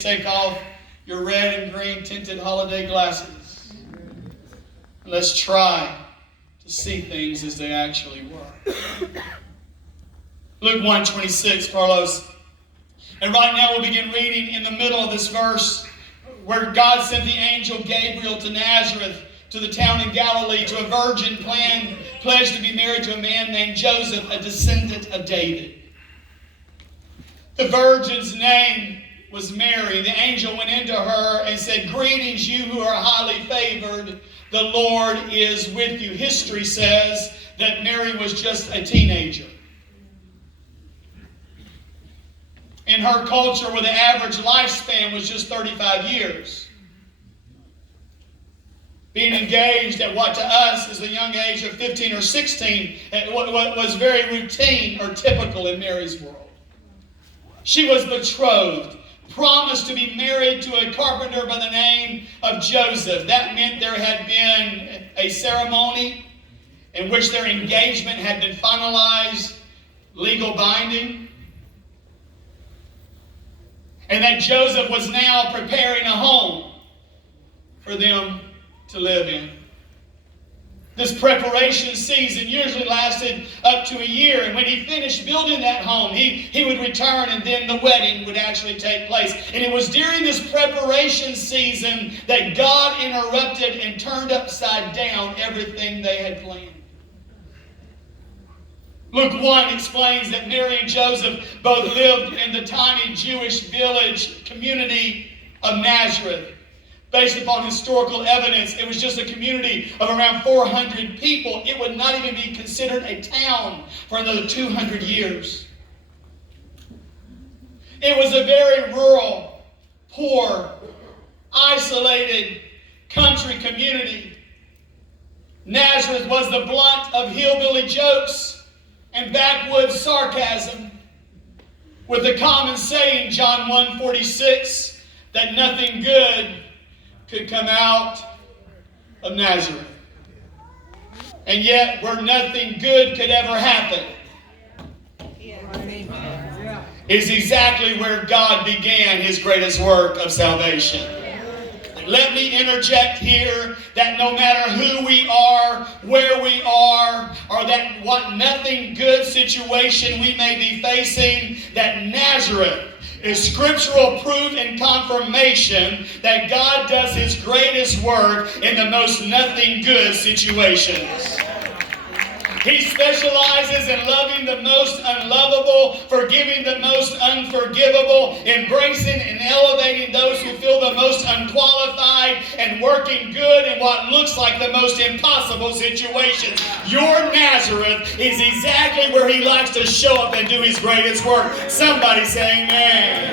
Take off your red and green tinted holiday glasses. And let's try to see things as they actually were. Luke 1:26, Carlos. And right now we'll begin reading in the middle of this verse where God sent the angel Gabriel to Nazareth, to the town in Galilee, to a virgin pledged to be married to a man named Joseph, a descendant of David. The virgin's name was Mary. The angel went into her and said, "Greetings, you who are highly favored. The Lord is with you." History says that Mary was just a teenager. In her culture, where the average lifespan was just 35 years. Being engaged at what to us is the young age of 15 or 16, what was very routine or typical in Mary's world. She was betrothed, promised to be married to a carpenter by the name of Joseph. That meant there had been a ceremony in which their engagement had been finalized, legal binding. And that Joseph was now preparing a home for them to live in. This preparation season usually lasted up to a year. And when he finished building that home, he would return, and then the wedding would actually take place. And it was during this preparation season that God interrupted and turned upside down everything they had planned. Luke 1 explains that Mary and Joseph both lived in the tiny Jewish village community of Nazareth. Based upon historical evidence, it was just a community of around 400 people. It would not even be considered a town for another 200 years. It was a very rural, poor, isolated country community. Nazareth was the blunt of hillbilly jokes and backwoods sarcasm, with the common saying, John 1:46, that nothing good could come out of Nazareth. And yet, where nothing good could ever happen is exactly where God began His greatest work of salvation. Let me interject here that no matter who we are, where we are, or that what nothing good situation we may be facing, that Nazareth is scriptural proof and confirmation that God does His greatest work in the most nothing good situations. He specializes in loving the most unlovable, forgiving the most unforgivable, embracing and elevating those who feel the most unqualified, and working good in what looks like the most impossible situations. Your Nazareth is exactly where He likes to show up and do His greatest work. Somebody say amen.